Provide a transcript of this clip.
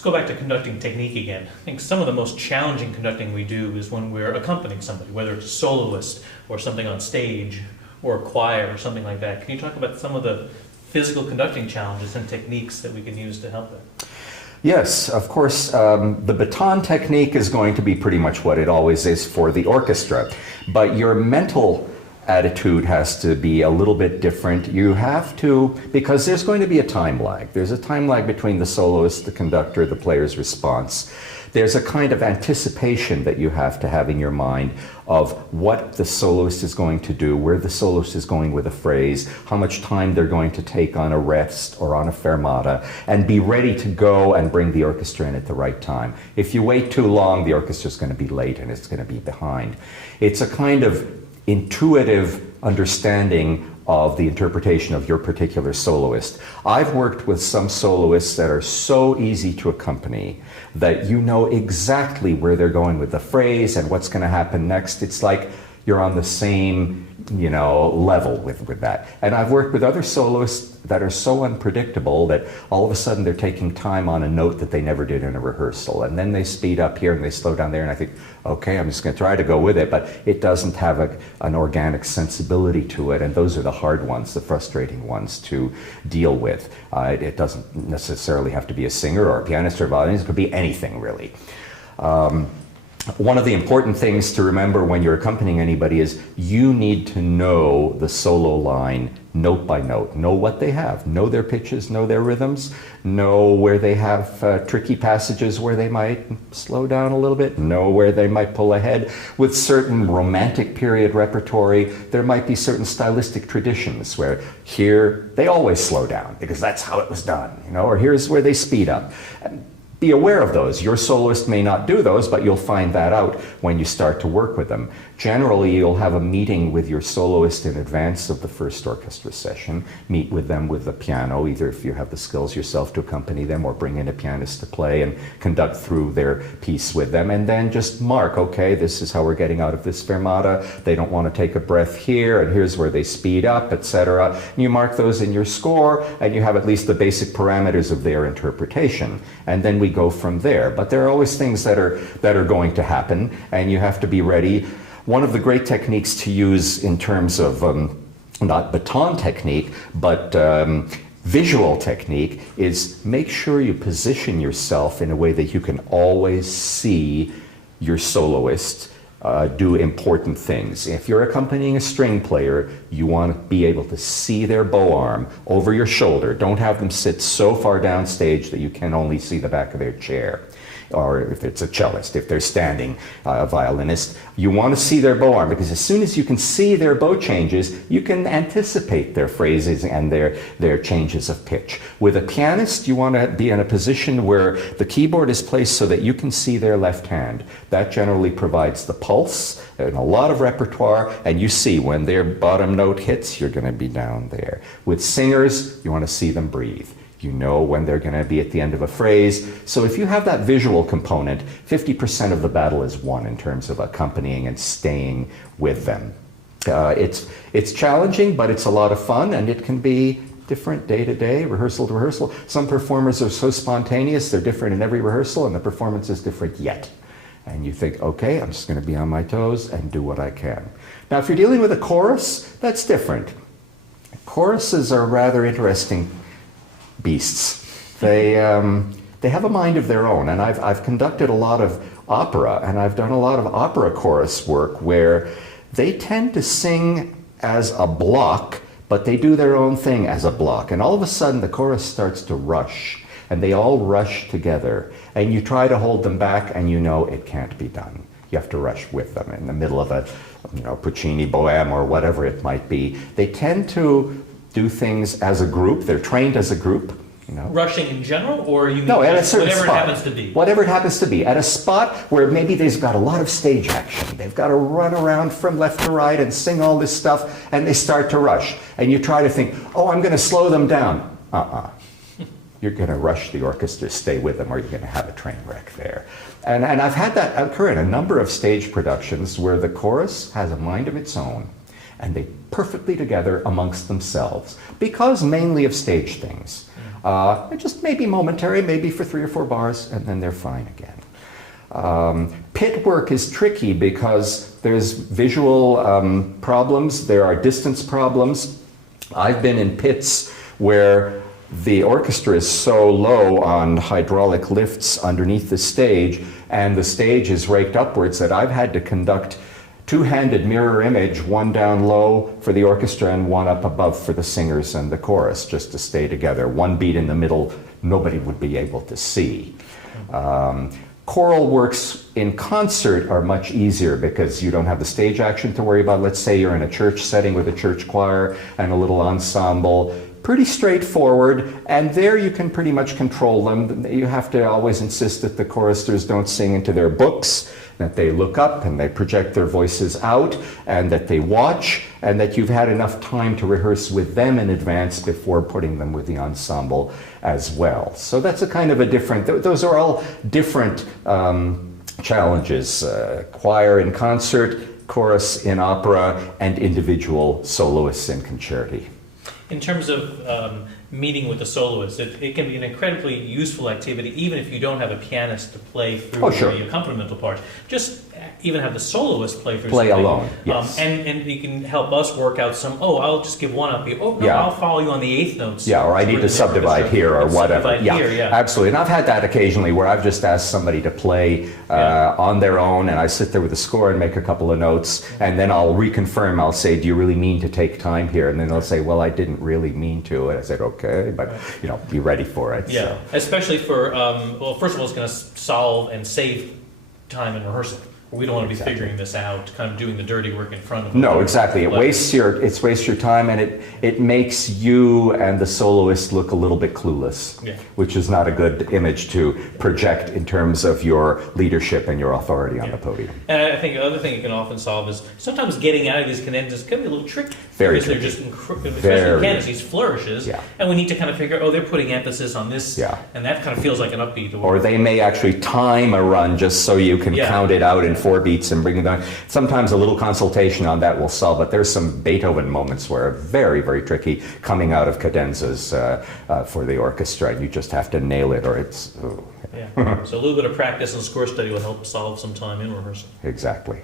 Let's go back to conducting technique again. I think some of the most challenging conducting we do is when we're accompanying somebody, whether it's a soloist or something on stage or a choir or something like that. Can you talk about some of the physical conducting challenges and techniques that we can use to help that? Yes, of course, the baton technique is going to be pretty much what it always is for the orchestra, but your mental attitude has to be a little bit different. You have to, because there's going to be a time lag. There's a time lag between the soloist, the conductor, the player's response. There's a kind of anticipation that you have to have in your mind of what the soloist is going to do, where the soloist is going with a phrase, how much time they're going to take on a rest or on a fermata, and be ready to go and bring the orchestra in at the right time. If you wait too long, the orchestra's going to be late and it's going to be behind. It's a kind of intuitive understanding of the interpretation of your particular soloist. I've worked with some soloists that are so easy to accompany that you know exactly where they're going with the phrase and what's going to happen next. It's like you're on the same, level with that. And I've worked with other soloists that are so unpredictable that all of a sudden they're taking time on a note that they never did in a rehearsal. And then they speed up here and they slow down there, and I think, okay, I'm just going to try to go with it, but it doesn't have an organic sensibility to it, and those are the hard ones, the frustrating ones to deal with. It doesn't necessarily have to be a singer or a pianist or a violinist, it could be anything really. One of the important things to remember when you're accompanying anybody is you need to know the solo line note by note. Know what they have, know their pitches, know their rhythms, know where they have tricky passages where they might slow down a little bit, know where they might pull ahead. With certain romantic period repertory, there might be certain stylistic traditions where here they always slow down because that's how it was done, or here's where they speed up. Be aware of those. Your soloist may not do those, but you'll find that out when you start to work with them. Generally, you'll have a meeting with your soloist in advance of the first orchestra session. Meet with them with the piano, either if you have the skills yourself to accompany them or bring in a pianist to play and conduct through their piece with them. And then just mark, okay, this is how we're getting out of this fermata. They don't want to take a breath here, and here's where they speed up, etc. You mark those in your score, and you have at least the basic parameters of their interpretation. And then we go from there. But there are always things that are going to happen, and you have to be ready. One of the great techniques to use in terms of not baton technique, but visual technique is make sure you position yourself in a way that you can always see your soloist do important things. If you're accompanying a string player, you want to be able to see their bow arm over your shoulder. Don't have them sit so far downstage that you can only see the back of their chair. Or if it's a cellist, if they're standing, a violinist, you want to see their bow arm, because as soon as you can see their bow changes, you can anticipate their phrases and their changes of pitch. With a pianist, you want to be in a position where the keyboard is placed so that you can see their left hand. That generally provides the pulse and a lot of repertoire, and you see when their bottom note hits, you're going to be down there. With singers, you want to see them breathe. You know when they're going to be at the end of a phrase. So if you have that visual component, 50% of the battle is won in terms of accompanying and staying with them. It's challenging, but it's a lot of fun, and it can be different day to day, rehearsal to rehearsal. Some performers are so spontaneous, they're different in every rehearsal, and the performance is different yet. And you think, okay, I'm just going to be on my toes and do what I can. Now, if you're dealing with a chorus, that's different. Choruses are rather interesting beasts. They have a mind of their own, and I've conducted a lot of opera, and I've done a lot of opera chorus work where they tend to sing as a block, but they do their own thing as a block, and all of a sudden the chorus starts to rush, and they all rush together, and you try to hold them back, and you know it can't be done. You have to rush with them in the middle of a Puccini bohème or whatever it might be. They tend to do things as a group. They're trained as a group. Rushing in general, or you mean no, at a certain whatever spot. It happens to be? Whatever it happens to be. At a spot where maybe they've got a lot of stage action. They've got to run around from left to right and sing all this stuff, and they start to rush. And you try to think, oh, I'm going to slow them down. You're going to rush the orchestra, stay with them, or you're going to have a train wreck there. And I've had that occur in a number of stage productions where the chorus has a mind of its own, and they perfectly together amongst themselves, because mainly of stage things. Just maybe momentary, maybe for 3 or 4 bars, and then they're fine again. Pit work is tricky because there's visual problems, there are distance problems. I've been in pits where the orchestra is so low on hydraulic lifts underneath the stage, and the stage is raked upwards, that I've had to conduct two-handed mirror image, one down low for the orchestra and one up above for the singers and the chorus, just to stay together. One beat in the middle, nobody would be able to see. Choral works in concert are much easier because you don't have the stage action to worry about. Let's say you're in a church setting with a church choir and a little ensemble. Pretty straightforward, and there you can pretty much control them. You have to always insist that the choristers don't sing into their books, that they look up and they project their voices out, and that they watch, and that you've had enough time to rehearse with them in advance before putting them with the ensemble as well. So that's a kind of a different, those are all different challenges. Choir in concert, chorus in opera, and individual soloists in concerti. In terms of meeting with the soloist, it can be an incredibly useful activity, even if you don't have a pianist to play through the accompanimental part. Just even have the soloist play through something. Alone, yes. And you can help us work out some, I'll just give one upbeat. Oh, no, Yeah. I'll follow you on the eighth notes. Yeah, or I need to subdivide here or whatever. Yeah, Absolutely. And I've had that occasionally where I've just asked somebody to play on their own, and I sit there with the score and make a couple of notes, and then I'll reconfirm. I'll say, do you really mean to take time here? And then they'll say, well, I didn't really mean to. And I said, okay, but be ready for it. Yeah, So. especially for, well, first of all, it's going to solve and save time in rehearsal. We don't want to be figuring this out, kind of doing the dirty work in front of them. No, exactly. It wastes your time, and it makes you and the soloist look a little bit clueless, which is not a good image to project in terms of your leadership and your authority on the podium. And I think the other thing you can often solve is sometimes getting out of these cadenzas can be a little tricky. Very tricky. They're just especially in cadence, these flourishes, and we need to kind of figure, they're putting emphasis on this, and that kind of feels like an upbeat. Or they may actually time a run just so you can count it out in 4 beats and bring it down. Sometimes a little consultation on that will solve it. There's some Beethoven moments where are very, very tricky coming out of cadenzas for the orchestra, and you just have to nail it, or it's... So a little bit of practice and score study will help solve some time in rehearsal. Exactly.